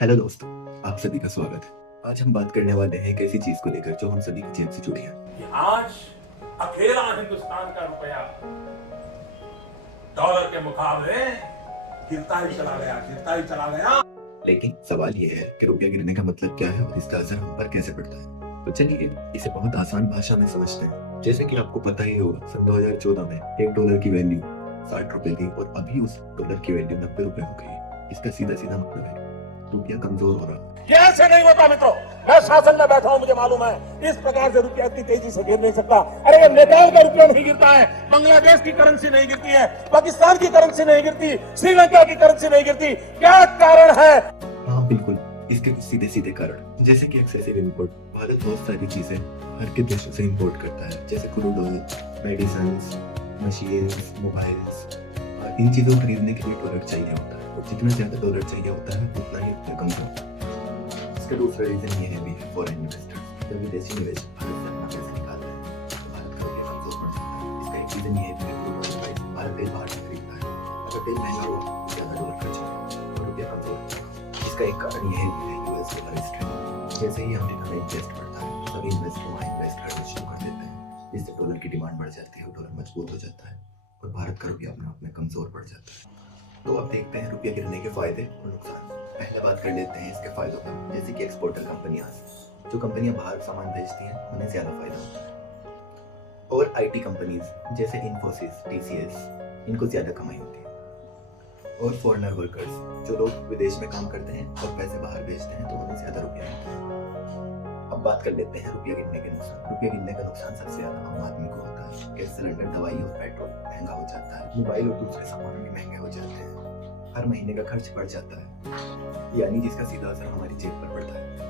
Hello दोस्तों, आप सभी का स्वागत है। आज हम बात करने वाले हैं एक ऐसी चीज को लेकर जो हम सभी की जेब से जुड़ी है। कि आज अकेला हिंदुस्तान का रुपया डॉलर के मुकाबले गिरता ही चला गया। लेकिन सवाल ये है कि रुपया गिरने का मतलब क्या है और इसका असर हम पर कैसे पड़ता है। तो चलिए इसे बहुत आसान भाषा में समझते हैं। जैसे कि आपको पता ही होगा, सन 2014 में $1 की वैल्यू 60 रुपए थी और अभी उस डॉलर की वैल्यू 90 रुपए हो गई। इसका सीधा सीधा मतलब है रुपया कमजोर हो रहा है। ये ऐसे नहीं होता मित्रों। मैं शासन में बैठा हूं, मुझे मालूम है इस प्रकार से रुपया इतनी तेजी से गिर नहीं सकता। अरे नेपाल का रुपया नहीं गिरता है, बांग्लादेश की करेंसी नहीं गिरती है, पाकिस्तान की करेंसी नहीं गिरती, श्रीलंका की करेंसी नहीं गिरती। क्या कारण है? हाँ बिल्कुल, इसके कुछ सीधे सीधे कारण, जैसे कि एक्सेसिव इंपोर्ट। भारत बहुत सारी चीजें हर के देशों से इंपोर्ट करता है, जैसे crude oil, medicine, machines, mobiles. इन चीजों को खरीदने के लिए डॉलर चाहिए होता है और जितना ज्यादा डॉलर चाहिए होता है उतना ही रुपया कमजोर होता है। इसका दूसरा रीजन ये है भी है फॉरेन इन्वेस्टर्स। जब विदेशी निवेशक भारत से अपना पैसा निकालते हैं तो भारत का रुपया कमजोर पड़ सकता है। इसका एक रीजन ये है भी है क्रूड ऑयल प्राइस। भारत तेल बाहर से खरीदता है, अगर तेल महंगा हुआ तो ज्यादा डॉलर खर्च होगा और रुपया कमजोर होगा। इसका एक कारण ये है भी है यूएस डॉलर स्ट्रेंथ। जैसे ही अमेरिका में इन्वेस्ट बढ़ता है सभी इन्वेस्टर वहाँ इन्वेस्ट करना शुरू कर देते हैं, जिससे डॉलर की डिमांड बढ़ जाती है और डॉलर मजबूत हो जाता है और भारत का रुपया अपने आप में कमजोर पड़ जाता है। तो अब देखते हैं रुपया गिरने के फायदे और नुकसान। पहले बात कर लेते हैं इसके फायदों पर, जैसे कि एक्सपोर्टर कंपनियां। जो कंपनियां बाहर सामान भेजती हैं उन्हें ज्यादा फायदा होता है। और आईटी कंपनीज जैसे इन्फोसिस, टीसीएस, इनको ज्यादा कमाई होती है। और फॉरेनर वर्कर्स, जो लोग विदेश में काम करते हैं और पैसे बाहर भेजते हैं तो उन्हें ज्यादा रुपया मिलता है। अब बात कर लेते हैं रुपया गिरने के नुकसान। रुपया गिरने का नुकसान सबसे ज्यादा आम आदमी को होता है। गैस सिलेंडर, दवाई और पेट्रोल महंगा हो जाता है, मोबाइल और दूसरे सामान भी महंगे हो जाते हैं, हर महीने का खर्च बढ़ जाता है, यानी जिसका सीधा असर हमारी जेब पर पड़ता है।